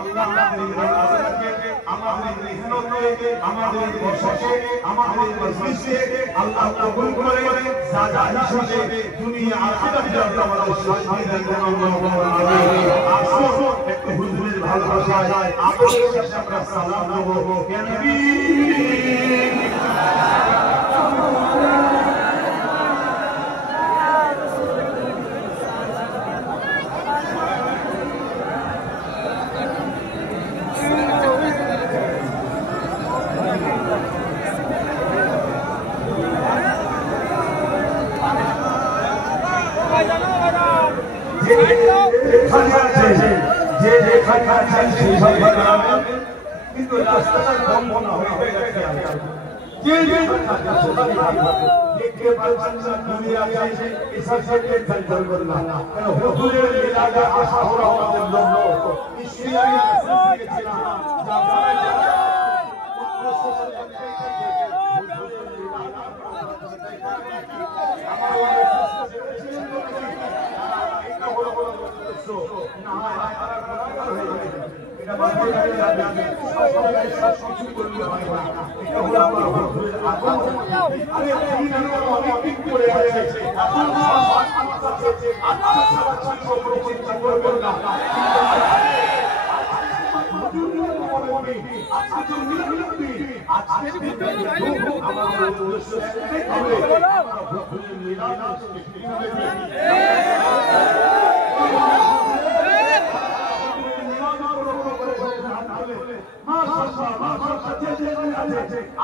আল্লাহ আমাদের মেহনতে আমাদের কষ্টে আমাদের মজলিসে আল্লাহ কবুল করে যা যা হিসাবে দুনিয়া আখিরাতে আল্লাহ আমাদের শান্তি দান করুন আমিন। আসুন একটু হুজুরের ভালোবাসায় আপনাদের সাথে আমরা সালাম দেব ইয়া নবী। কিন্তু রাস্তাটা বন্ধ না হয়ে গেছে দেখতে পাচ্ছেন না দুনিয়া আছে এসব থেকে জলজল করলা কেন হুজুরের মিলাদে আশা হলো আমাদের লোক ইসলামী মেসেজ দিয়েছিলাম যা বলা যায়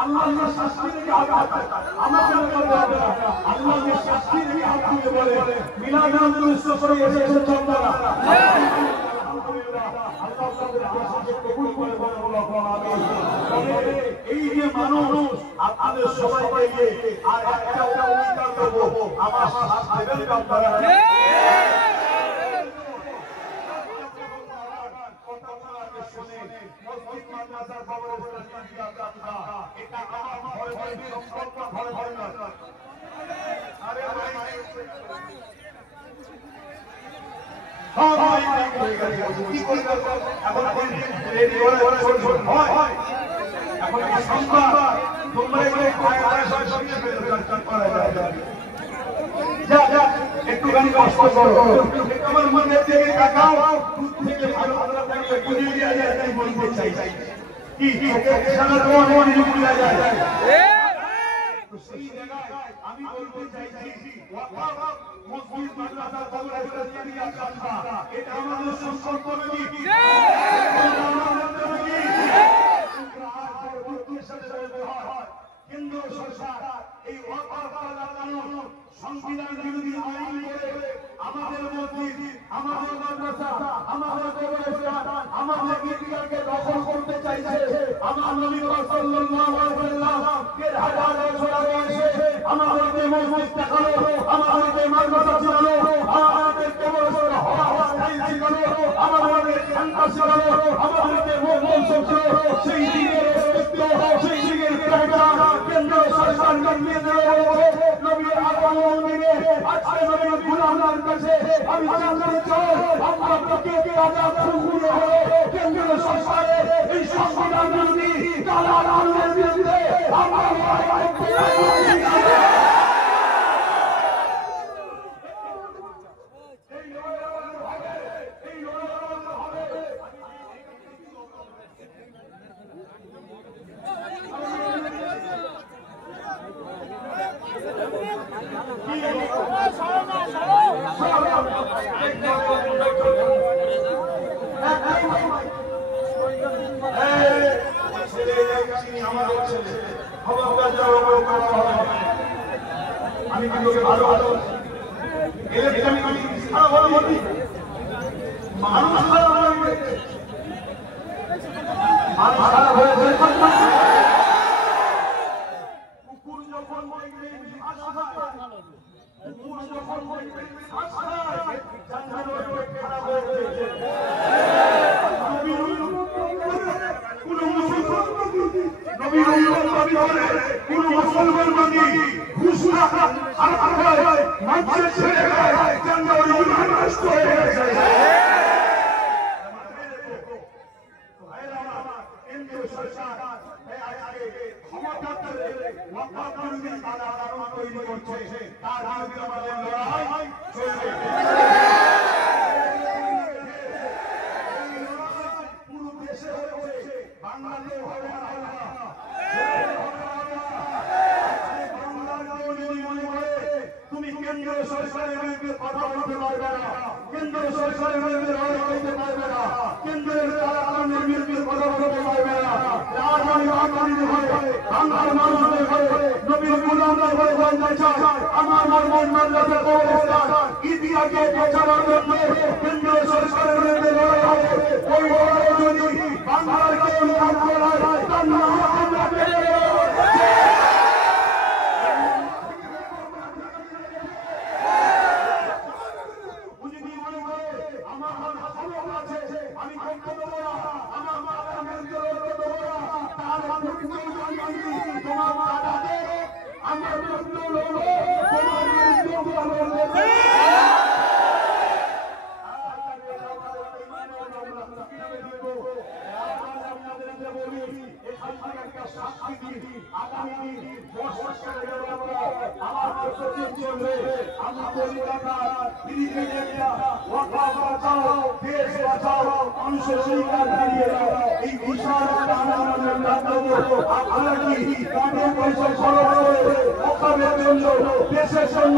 আল্লাহর শাস্তি থেকে আমাদের আল্লাহর শাস্তি থেকে আপনি বলে মিলাদুল নবী করে এসেছে চন্দ্রা আলহামদুলিল্লাহ আল্লাহ তাআলা আশাকে কবুল করে বলে আমিন। এই যে মানুষ আপনাদের সবাইকে আর একটা অঙ্গীকার করব আমার সাথ দেবেন আপনারা একটুখানি কষ্ট করো আমার মনে থেকে তাকাও দুধ থেকে ভালো ভালো থাকলে বুঝে দেওয়া যায় তাই বলতে চাই কি সারা তোমার মনে বুঝা যায় তো সেই জায়গায় আমি বলতে চাইছি মসজিদ মাদ্রাসা কবর ইসলামিয়া কালবা এটা আমাদের সংকল্প নবী কেন্দ্র সরকার এই সংবিধান বিরোধী আইন করে আমাদের মসজিদ আমাদের মাদ্রাসা আমাদের কবরস্থান আমাদের ঈদগাহকে দখল করতে চাইছে। আমার নবী সাল্লাল্লাহু আলাইহি ওয়াসাল্লাম এর হাজার বছর আগে এসে আমাদেরকে মসজিদ দেখালো আমাদেরকে মাদ্রাসা ছিল আমাদের কবরস্থান অস্থায়ী ছিল আমাদের ক্যাম্পাস ছিল আমাদেরকে মসজিদ ছিল সেই দিনের অস্তিত্ব সেই দিনের প্রাণটা কেন্দ্র সরকার জন্মিয়ে দেওয়া নবী আগমনে আজকে নবীর গোলামের কাছে আমি জানতে চাই আমরা প্রত্যেকে আজাদ খুশি হয়ে কেন্দ্র সরকারের এই সংবিধান বিরোধী কালা আইনের বিরুদ্ধে আমরা লড়াই করতে আমি কিন্তু ভালো ভালো ইলেকট্রন সারা ভালো বলি মানুষ সারা ভালো মানুষ সারা হয়েছে কুকুর যখন কুকুর যখন খারাপ হয়েছে কোন মুসলমান বাদী ঘুষনা আর মাঝে ছেড়ে জানুয়ারি নষ্ট হয়ে গেছে করছে তার বিরুদ্ধে আমাদের লড়াই চলবে। পুরো দেশে হচ্ছে, বাংলাতে হবে না। তুমি কেন্দ্রীয় সরকারের বিরুদ্ধে কথা বলতে পারবে না, কেন্দ্রীয় সরকারের বিরুদ্ধে লড়াই করতে পারবে না, কেন্দ্রের আইনের বিরুদ্ধে কথা বলতে পারবে না। রাজধানী রাজধানী হয়ে বাংলার মানুষের হয়ে নবীর গুলামের হয়ে বলতে চায় আমার মর্মন মাদ্রাসা কবরস্থান ইতিহাসে বাঁচানোর জন্য কেন্দ্রীয় সরকারের বিরুদ্ধে লড়াই হবে। ওই লড়াই যদি বাংলার কেউ লাভ করায় তার নাম আমরা পেয়ে দেব। মানুষের অধিকার ফিরিয়ে দাও, এই বিশাল আপনারা কি কাঠের পয়সা খরচ করে ওখানের জন্য দেশের জন্য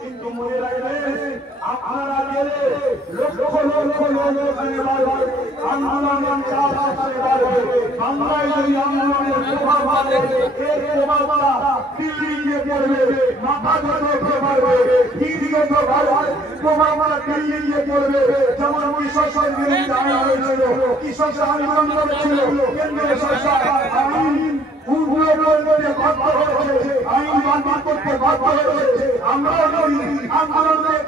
কিন্তু মনে রাখবেন আপনারা গেলে লক্ষ লক্ষ লোক আন্দোলন বাংলায় যদি আন্দোলনের প্রভাব পড়ে এর প্রভাবটা দিল্লিকে পড়বে, মাথা ধরে পারবে, দিদিকে প্রভাবটা দিল্লিকে পড়বে। যেমন কৃষকের বিরুদ্ধে আইন হয়েছিল, কৃষক আন্দোলন করেছিল, কেন্দ্রীয় সরকার আইন আমরা আন্দোলনের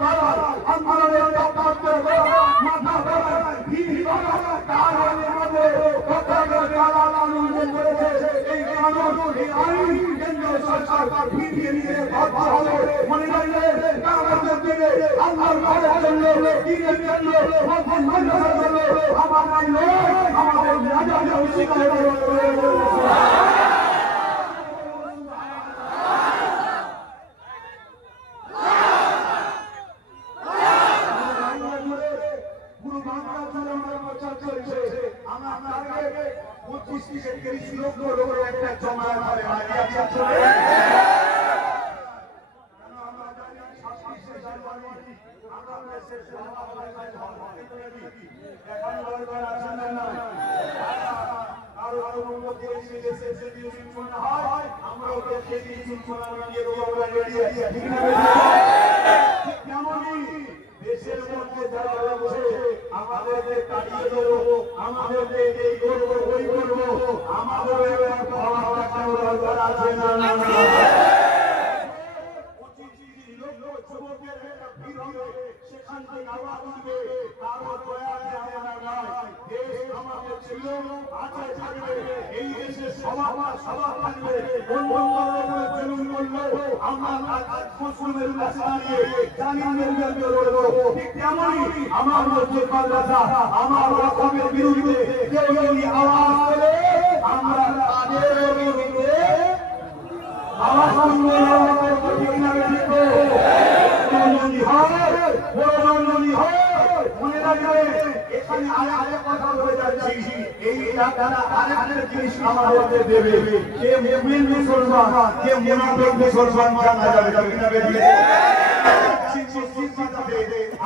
দেশের মধ্যে যারা রয়েছে আমাদের তাড়িয়ে দেবো, আমাদের এই করবো ওই করবো, আমাদের দরকার আছে না। সেখান থেকে আবার উঠবে, কারো দয়া দেওয়া নয়। দেশ আমাদের ছিল, আছে থাকবে, এই দেশে সবার থাকবে। আমার মসজিদ মাদ্রাসা আমার রকমের বিরুদ্ধে কেউ যদি আওয়াজ করে আমরা তাদের বিরুদ্ধে আওয়াজ মনে রাখবে। এখানে আরেক কথা বলে যাচ্ছি, এই টাকাটা আরেকটা জিনিস আমাদের দেবে, কে মুমিন মুসলমান কে মুনাফিক মুসলমান জানা যাবে কিনা বেরিয়ে।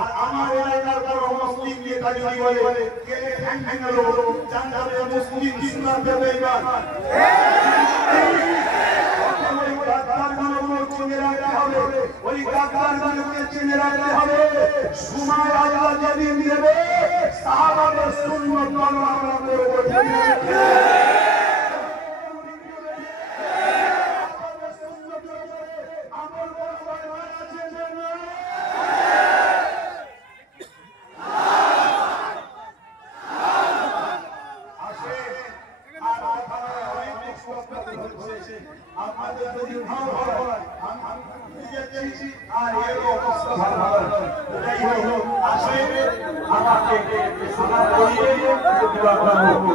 আর আমার এলাকার বড় মুসলিম নেতা যদি বলে কে ভেঙে দেবো, জানা যাবে মুসলিম ইসলাম দেবে এবার। ওই কাকারগুলোকে চিনে রাখতে হবে। সময় আল্লাহ যেদিন দেবে সাহাবাদের সুন্নাত আমরা করব। আসে আর আর এর অবস্থা ভালো যাই হোক আসে আমাকে সালাম করিয়ে দোয়া করব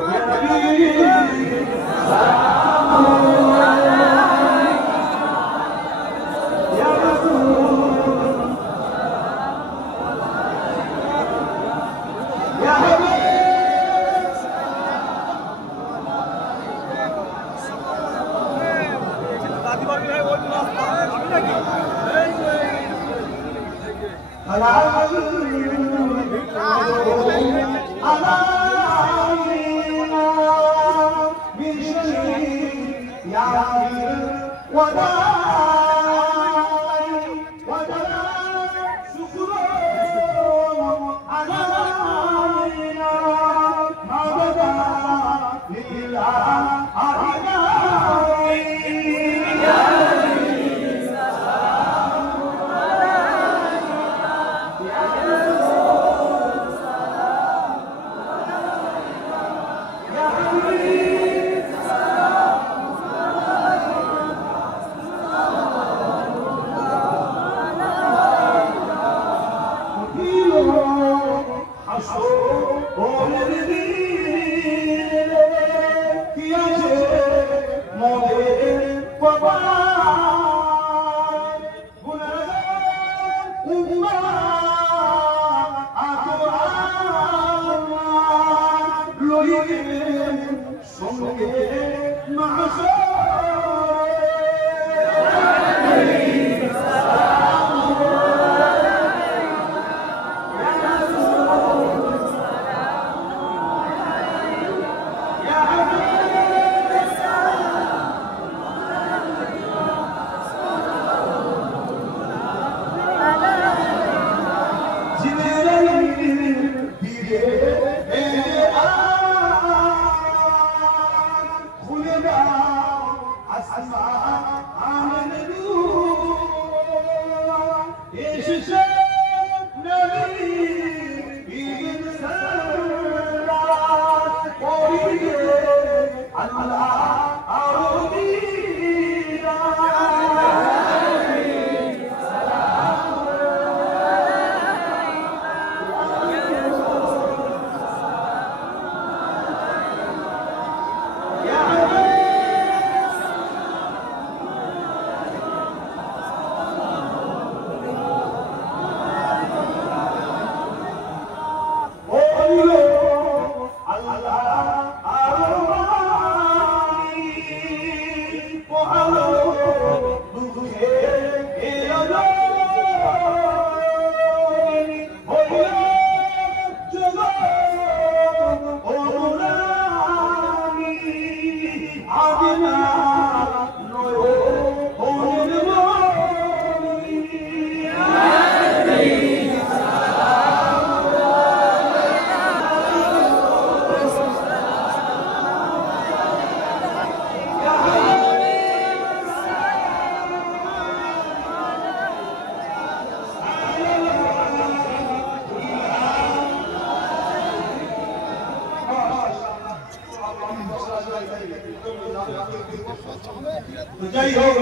যাই হোক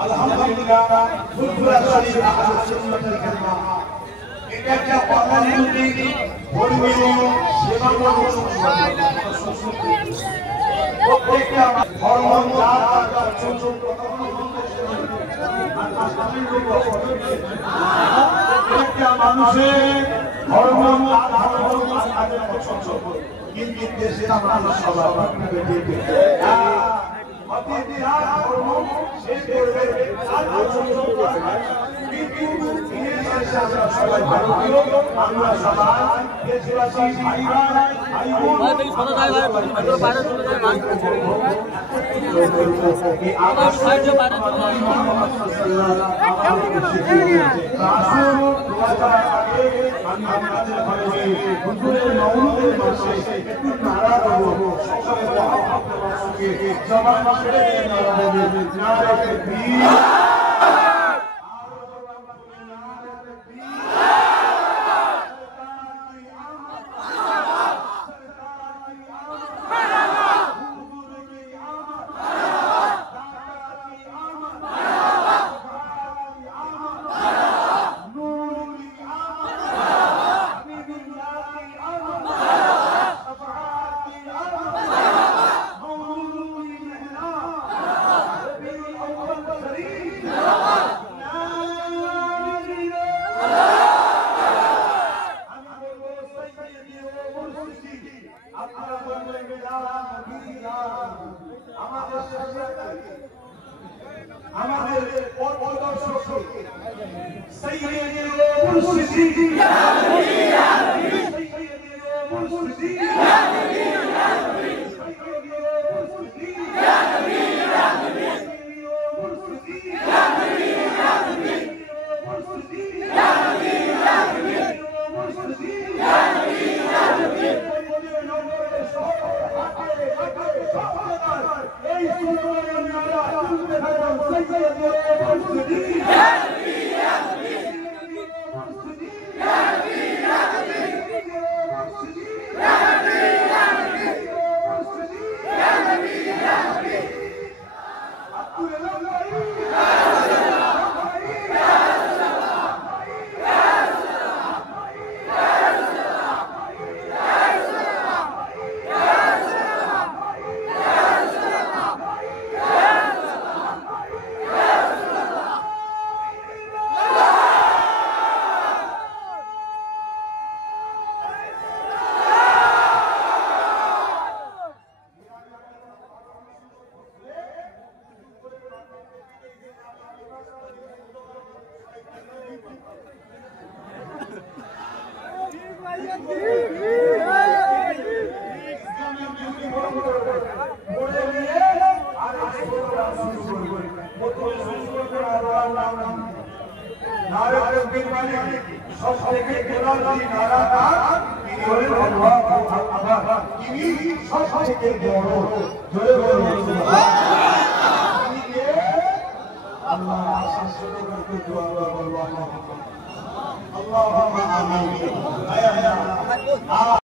আলহামদুলিল্লাহ ফুরফুরা শরীফ আহলে সুন্নাতুল জামাত এটা একটা অর্গানিক ধর্মীয় সেবামূলক প্রত্যেকটা ধর্ম জাত ছোট প্রত্যেকটা মানুষের ধর্ম তাদের পছন্দ কিন্তু দেশে আমরা সবাই سيدي ومرشدي يا نبي يا نبي سيدي ومرشدي يا نبي يا نبي سيدي ومرشدي يا نبي يا نبي سيدي ومرشدي يا نبي يا نبي ومرشدي يا نبي يا نبي ومرشدي يا نبي يا نبي এই সুন্দর নারা শুনতে থাকুন সৈয়দ মুর্শিদি ইয়া নবী ইয়া নবী মুর্শিদি ইয়া নবী ইয়া নবী মুর্শিদি ইয়া নবী ইয়া নবী মুর্শিদি ইয়া নবী ইয়া নবী আব্দুল্লাহ ইয়া রাসূলুল্লাহ ইয়া রাসূলুল্লাহ ইয়া আল্লাহ